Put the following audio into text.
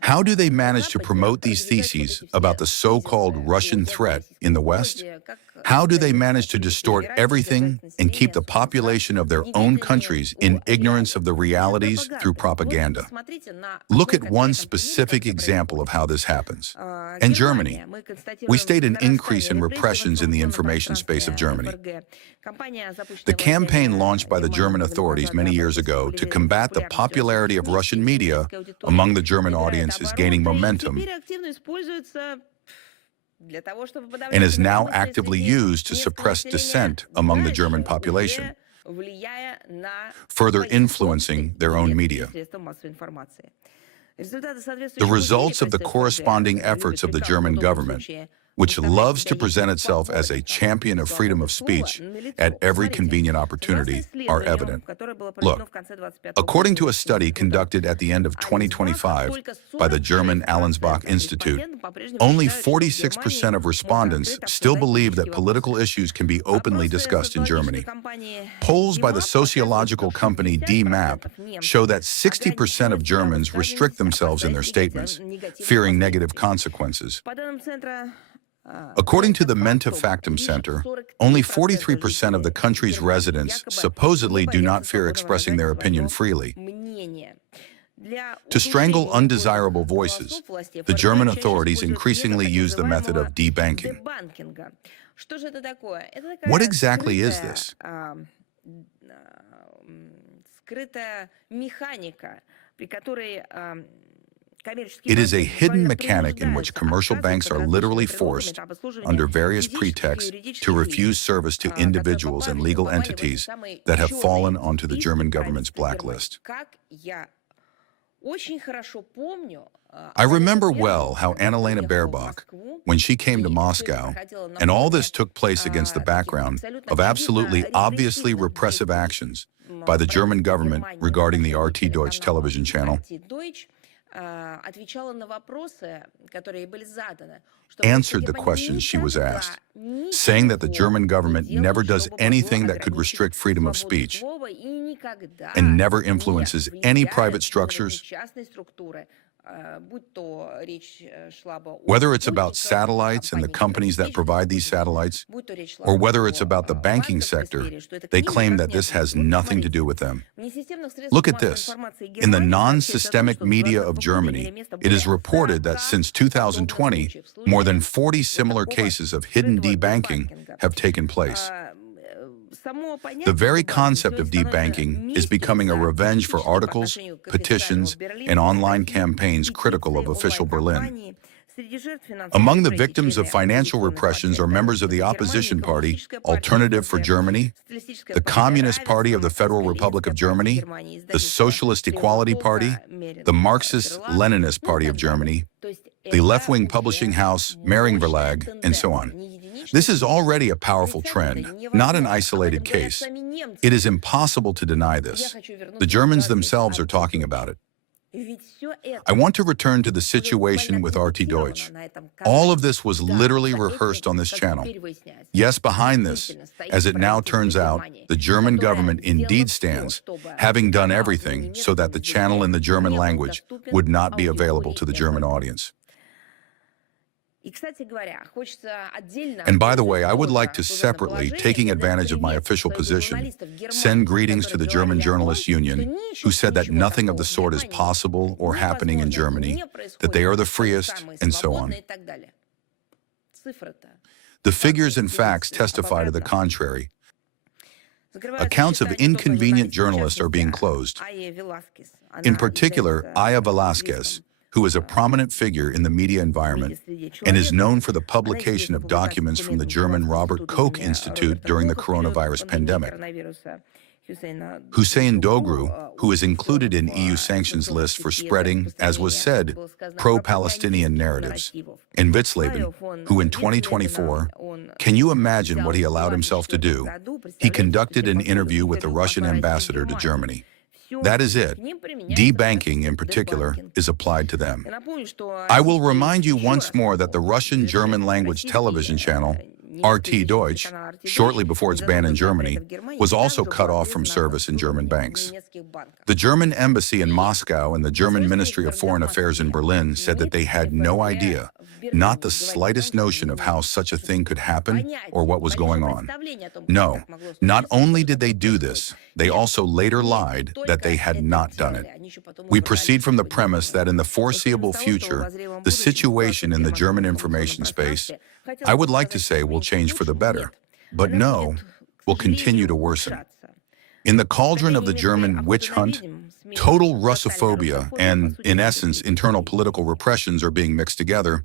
How do they manage to promote these theses about the so-called Russian threat in the West? How do they manage to distort everything and keep the population of their own countries in ignorance of the realities through propaganda? Look at one specific example of how this happens. In Germany, we state an increase in repressions in the information space of Germany. The campaign launched by the German authorities many years ago to combat the popularity of Russian media among the German audience is gaining momentum and is now actively used to suppress dissent among the German population, further influencing their own media. The results of the corresponding efforts of the German government, which loves to present itself as a champion of freedom of speech at every convenient opportunity, are evident. Look, according to a study conducted at the end of 2025 by the German Allensbach Institute, only 46% of respondents still believe that political issues can be openly discussed in Germany. Polls by the sociological company DMAP show that 60% of Germans restrict themselves in their statements, fearing negative consequences. According to the Mente Factum Center, only 43% of the country's residents supposedly do not fear expressing their opinion freely. To strangle undesirable voices, the German authorities increasingly use the method of debanking. What exactly is this? It is a hidden mechanic in which commercial banks are literally forced, under various pretexts, to refuse service to individuals and legal entities that have fallen onto the German government's blacklist. I remember well how Annalena Baerbock, when she came to Moscow, and all this took place against the background of absolutely obviously repressive actions by the German government regarding the RT Deutsch television channel, answered the questions she was asked, saying that the German government never does anything that could restrict freedom of speech and never influences any private structures, whether it's about satellites and the companies that provide these satellites, or whether it's about the banking sector. They claim that this has nothing to do with them. Look at this. In the non-systemic media of Germany, it is reported that since 2020, more than 40 similar cases of hidden debanking have taken place. The very concept of debanking is becoming a revenge for articles, petitions, and online campaigns critical of official Berlin. Among the victims of financial repressions are members of the opposition party, Alternative for Germany, the Communist Party of the Federal Republic of Germany, the Socialist Equality Party, the Marxist-Leninist Party of Germany, the left-wing publishing house, Mehring Verlag, and so on. This is already a powerful trend, not an isolated case. It is impossible to deny this. The Germans themselves are talking about it. I want to return to the situation with RT Deutsch. All of this was literally rehearsed on this channel. Yes, behind this, as it now turns out, the German government indeed stands, having done everything so that the channel in the German language would not be available to the German audience. And by the way, I would like to separately, taking advantage of my official position, send greetings to the German Journalists Union, who said that nothing of the sort is possible or happening in Germany, that they are the freest, and so on. The figures and facts testify to the contrary. Accounts of inconvenient journalists are being closed. In particular, Aya Velasquez, who is a prominent figure in the media environment and is known for the publication of documents from the German Robert Koch Institute during the coronavirus pandemic. Hussein Dogru, who is included in EU sanctions list for spreading, as was said, pro-Palestinian narratives. And Witzleben, who in 2024, can you imagine what he allowed himself to do? He conducted an interview with the Russian ambassador to Germany. That is it. Debanking, in particular, is applied to them. I will remind you once more that the Russian German language television channel, RT Deutsch, shortly before its ban in Germany, was also cut off from service in German banks. The German embassy in Moscow and the German Ministry of Foreign Affairs in Berlin said that they had no idea, not the slightest notion of how such a thing could happen or what was going on. No, not only did they do this, they also later lied that they had not done it. We proceed from the premise that in the foreseeable future, the situation in the German information space, I would like to say, will change for the better, but no, will continue to worsen. In the cauldron of the German witch hunt, total Russophobia and, in essence, internal political repressions are being mixed together,